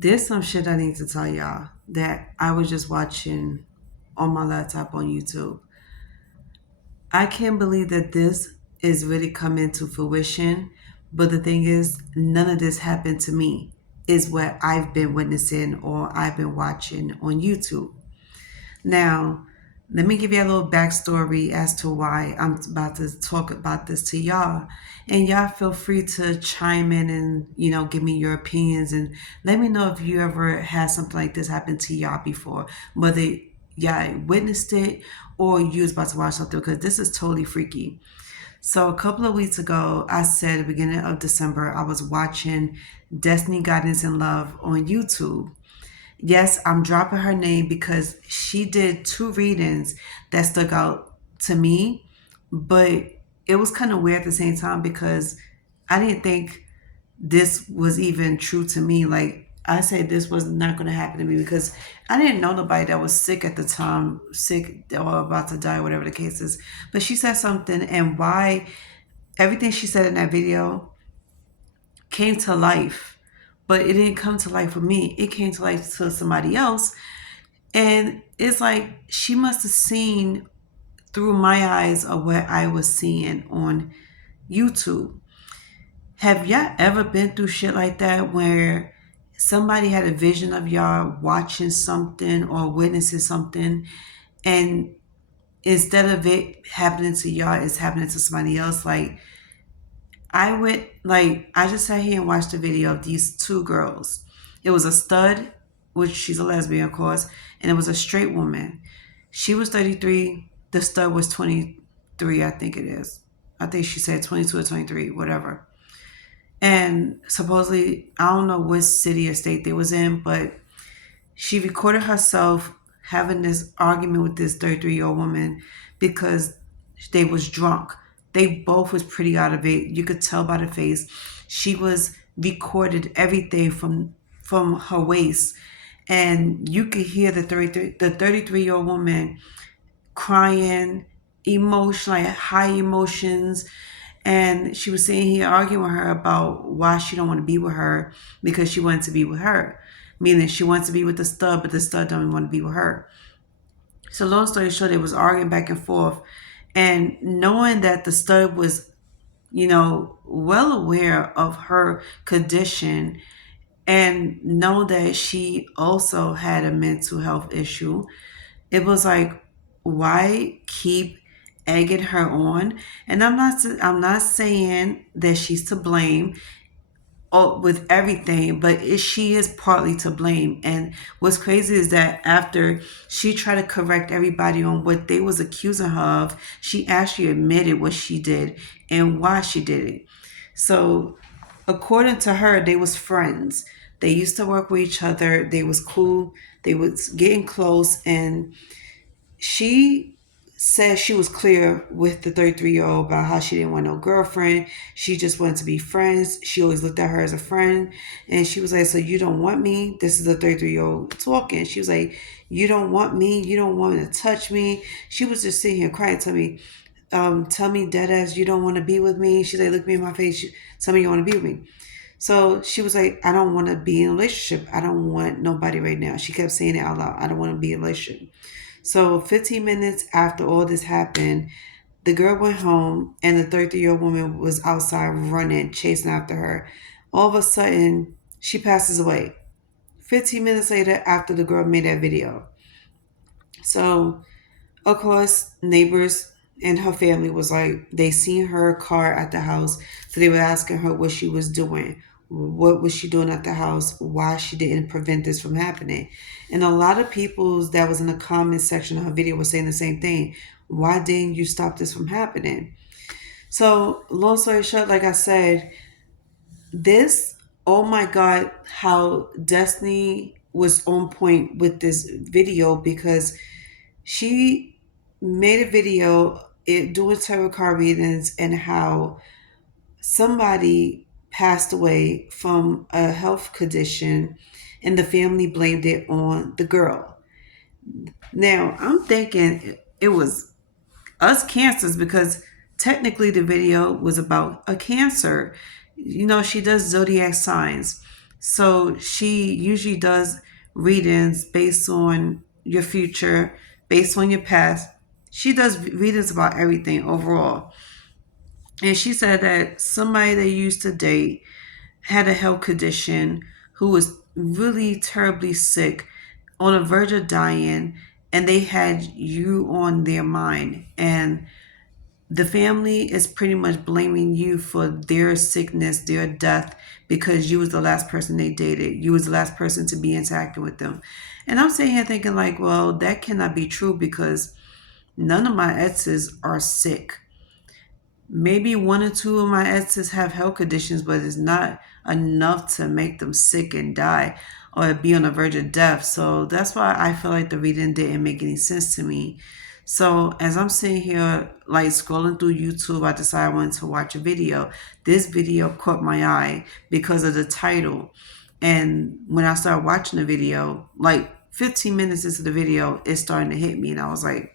There's some shit I need to tell y'all that I was just watching on my laptop on YouTube. I can't believe that this is really coming to fruition. But the thing is, none of this happened to me, is what I've been witnessing or I've been watching on YouTube. Now, let me give you a little backstory as to why I'm about to talk about this to y'all. And y'all feel free to chime in and, give me your opinions and let me know if you ever had something like this happen to y'all before. Whether y'all witnessed it or you was about to watch something, because this is totally freaky. So a couple of weeks ago, I said at the beginning of December, I was watching Destiny Guidance and Love on YouTube. Yes, I'm dropping her name because she did two readings that stuck out to me, but it was kind of weird at the same time because I didn't think this was even true to me. Like I said, this was not going to happen to me because I didn't know nobody that was sick at the time, sick or about to die, whatever the case is. But she said something, and why everything she said in that video came to life, but it didn't come to life for me. It came to life to somebody else. And it's like she must have seen through my eyes of what I was seeing on YouTube. Have y'all ever been through shit like that where somebody had a vision of y'all watching something or witnessing something, and instead of it happening to y'all, it's happening to somebody else? Like I just sat here and watched a video of these two girls. It was a stud, which she's a lesbian, of course, and it was a straight woman. She was 33. The stud was 23, I think it is. I think she said 22 or 23, whatever. And supposedly, I don't know what city or state they was in, but she recorded herself having this argument with this 33-year-old woman because they was drunk. They both was pretty out of it. You could tell by the face. She was recorded everything from her waist, and you could hear the 33-year-old woman crying, emotion, like high emotions. And she was sitting here arguing with her about why she don't want to be with her because she wanted to be with her. Meaning she wants to be with the stud, but the stud don't want to be with her. So long story short, they was arguing back and forth. And knowing that the stud was, well aware of her condition and know that she also had a mental health issue, it was like, why keep egging her on? And I'm not saying that she's to blame with everything, but she is partly to blame. And what's crazy is that after she tried to correct everybody on what they was accusing her of, she actually admitted what she did and why she did it. So according to her, they was friends. They used to work with each other. They was cool. They was getting close, and she said she was clear with the 33-year-old about how she didn't want no girlfriend. She just wanted to be friends. She always looked at her as a friend. And she was like, so you don't want me? This is a 33-year-old talking. She was like, you don't want me? You don't want to touch me? She was just sitting here crying to me. Tell me dead ass you don't want to be with me. She's like, look me in my face. Tell me you want to be with me. So she was like, I don't want to be in a relationship. I don't want nobody right now. She kept saying it out loud. I don't want to be in a relationship. So 15 minutes after all this happened, the girl went home and the 33-year-old woman was outside running, chasing after her. All of a sudden, she passes away. 15 minutes later, after the girl made that video. So, of course, neighbors and her family was like, they seen her car at the house. So they were asking her what she was doing. What was she doing at the house? Why she didn't prevent this from happening? And a lot of people that was in the comment section of her video was saying the same thing. Why didn't you stop this from happening? So, long story short, like I said, this, oh my God, how Destiny was on point with this video because she made a video doing tarot card readings and how somebody passed away from a health condition and the family blamed it on the girl. Now, I'm thinking it was us cancers because technically the video was about a cancer. She does zodiac signs. So she usually does readings based on your future, based on your past. She does readings about everything overall. And she said that somebody they used to date had a health condition, who was really terribly sick, on the verge of dying, and they had you on their mind. And the family is pretty much blaming you for their sickness, their death, because you was the last person they dated. You was the last person to be interacting with them. And I'm sitting here thinking like, well, that cannot be true because none of my exes are sick. Maybe one or two of my exes have health conditions, but it's not enough to make them sick and die or be on the verge of death. So that's why I feel like the reading didn't make any sense to me. So as I'm sitting here like scrolling through YouTube, I decided I wanted to watch a video. This video caught my eye because of the title. And when I started watching the video, like 15 minutes into the video, it's starting to hit me. And I was like,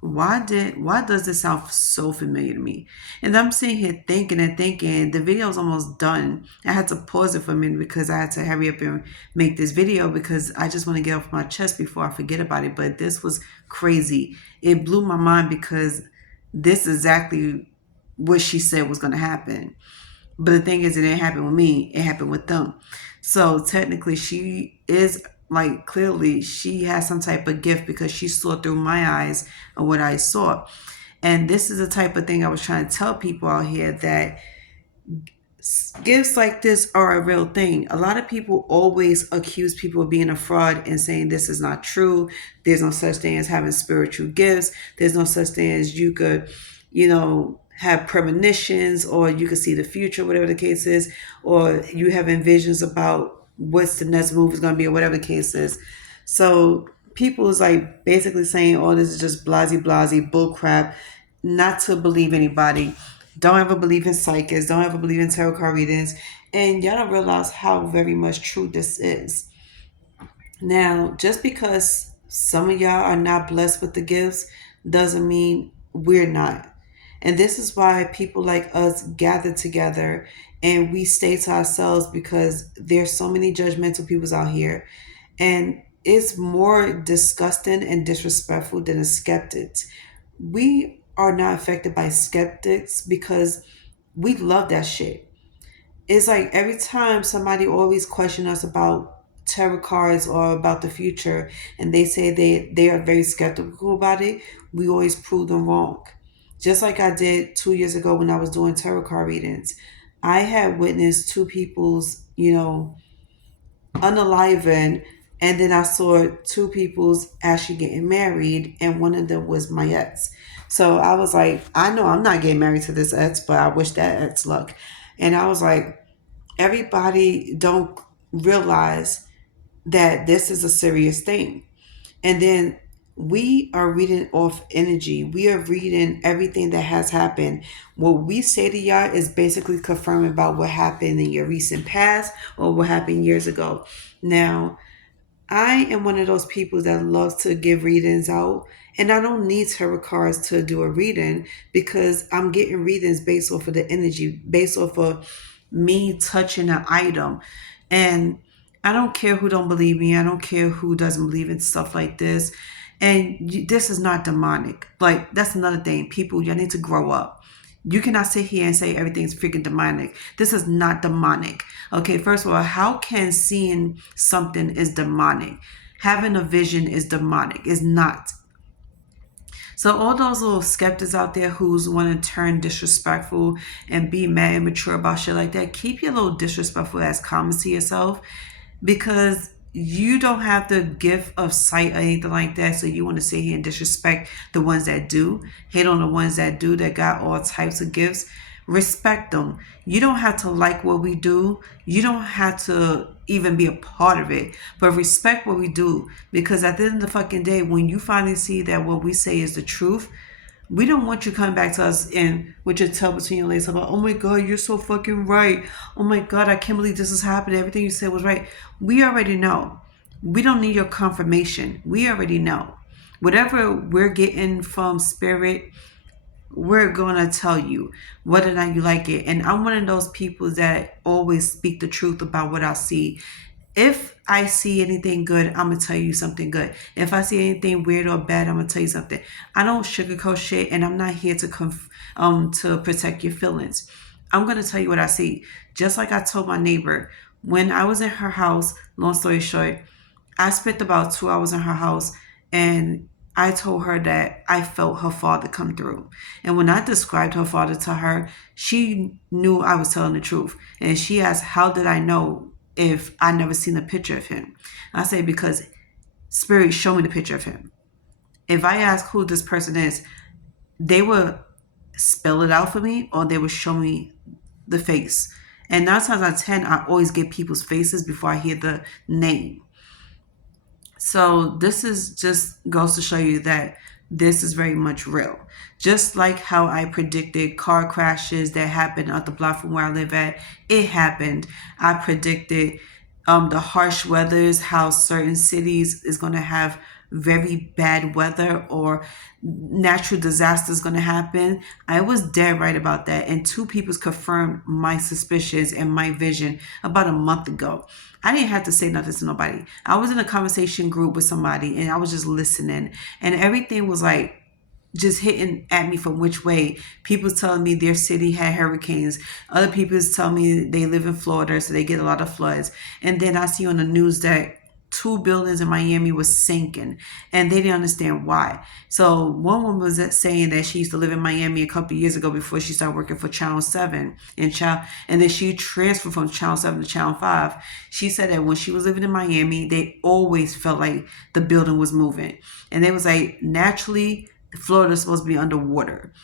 why does this sound so familiar to me? And I'm sitting here thinking and thinking. The video is almost done. I had to pause it for a minute because I had to hurry up and make this video because I just want to get off my chest before I forget about it. But this was crazy. It blew my mind because this is exactly what she said was going to happen. But the thing is, it didn't happen with me. It happened with them. So technically, she is like, clearly she has some type of gift because she saw through my eyes of what I saw. And this is the type of thing I was trying to tell people out here, that gifts like this are a real thing. A lot of people always accuse people of being a fraud and saying this is not true. There's no such thing as having spiritual gifts. There's no such thing as you could, have premonitions, or you could see the future, whatever the case is, or you have visions about what's the next move is going to be, or whatever the case is. So people is like basically saying, oh, this is just blasey blasey bull crap, not to believe anybody. Don't ever believe in psychics. Don't ever believe in tarot card readings. And y'all don't realize how very much true this is. Now, just because some of y'all are not blessed with the gifts doesn't mean we're not. And this is why people like us gather together and we stay to ourselves, because there's so many judgmental peoples out here. And it's more disgusting and disrespectful than the skeptics. We are not affected by skeptics because we love that shit. It's like every time somebody always question us about tarot cards or about the future, and they say they are very skeptical about it, we always prove them wrong. Just like I did 2 years ago when I was doing tarot card readings. I had witnessed two people's, unaliving, and then I saw two people's actually getting married, and one of them was my ex. So I was like, I know I'm not getting married to this ex, but I wish that ex luck. And I was like, everybody don't realize that this is a serious thing. And then we are reading off energy. We are reading everything that has happened. What we say to y'all is basically confirming about what happened in your recent past or what happened years ago. Now, I am one of those people that loves to give readings out, and I don't need tarot cards to do a reading because I'm getting readings based off of the energy, based off of me touching an item. And I don't care who don't believe me. I don't care who doesn't believe in stuff like this. And this is not demonic. Like, that's another thing. People, y'all need to grow up. You cannot sit here and say everything's freaking demonic. This is not demonic. Okay, first of all, how can seeing something is demonic? Having a vision is demonic. It's not. So all those little skeptics out there who's want to turn disrespectful and be mad and mature about shit like that, keep your little disrespectful ass comments to yourself, because you don't have the gift of sight or anything like that. So you want to sit here and disrespect the ones that do, hate on the ones that do, that got all types of gifts. Respect them. You don't have to like what we do. You don't have to even be a part of it, but respect what we do, because at the end of the fucking day, when you finally see that what we say is the truth, we don't want you coming back to us and with your tail between your legs about, oh my God, you're so fucking right. Oh my God, I can't believe this is happening. Everything you said was right. We already know. We don't need your confirmation. We already know. Whatever we're getting from spirit, we're gonna tell you whether or not you like it. And I'm one of those people that always speak the truth about what I see. If I see anything good, I'm gonna tell you something good. If I see anything weird or bad, I'm gonna tell you something. I don't sugarcoat shit, and I'm not here to to protect your feelings. I'm gonna tell you what I see. Just like I told my neighbor when I was in her house. Long story short, I spent about 2 hours in her house, and I told her that I felt her father come through. And when I described her father to her, she knew I was telling the truth. And she asked, how did I know if I never seen a picture of him? I say, because Spirit showed me the picture of him. If I ask who this person is, they will spell it out for me or they will show me the face. And 9 times out of 10, I always get people's faces before I hear the name. So this is just goes to show you that this is very much real. Just like how I predicted car crashes that happened at the block from where I live at, it happened. I predicted the harsh weathers, how certain cities is going to have very bad weather or natural disasters going to happen. I was dead right about that. And two people confirmed my suspicions and my vision about a month ago. I didn't have to say nothing to nobody. I was in a conversation group with somebody and I was just listening. And everything was like just hitting at me from which way. People telling me their city had hurricanes. Other people telling me they live in Florida, so they get a lot of floods. And then I see on the news that 2 buildings in Miami was sinking, and they didn't understand why. So one woman was saying that she used to live in Miami a couple of years ago before she started working for Channel 7 and then she transferred from Channel 7 to Channel 5. She said that when she was living in Miami, they always felt like the building was moving, and they was like, naturally Florida's supposed to be underwater.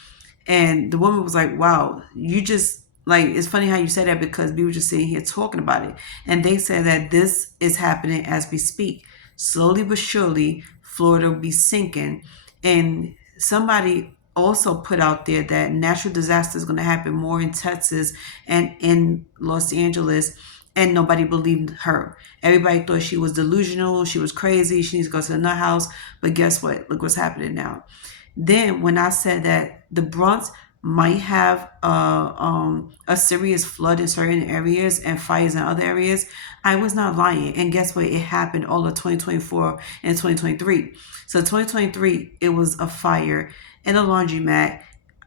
And the woman was like, wow, you just like, it's funny how you said that because we were just sitting here talking about it. And they said that this is happening as we speak. Slowly but surely, Florida will be sinking. And somebody also put out there that natural disaster is going to happen more in Texas and in Los Angeles. And nobody believed her. Everybody thought she was delusional. She was crazy. She needs to go to the nut house. But guess what? Look what's happening now. Then when I said that the Bronx might have a serious flood in certain areas and fires in other areas, I was not lying. And guess what? It happened all of 2024 and 2023. So 2023, it was a fire in a laundromat.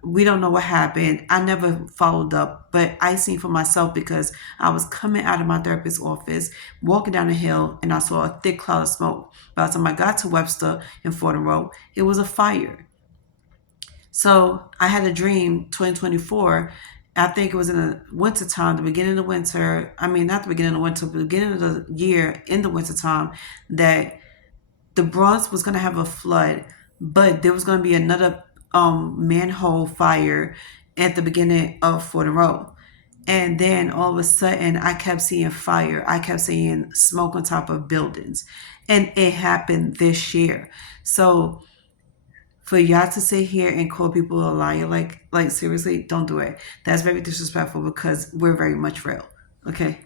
We don't know what happened. I never followed up, but I seen for myself because I was coming out of my therapist's office, walking down the hill, and I saw a thick cloud of smoke. By the time I got to Webster and Fordham Road, it was a fire. So I had a dream 2024. I think it was in the winter time, the beginning of the winter. I mean, not the beginning of the winter, but the beginning of the year in the winter time, that the Bronx was going to have a flood, but there was going to be another manhole fire at the beginning of Fordham Road. And then all of a sudden, I kept seeing fire. I kept seeing smoke on top of buildings. And it happened this year. So for y'all to sit here and call people a liar, like seriously, don't do it. That's very disrespectful because we're very much real. Okay?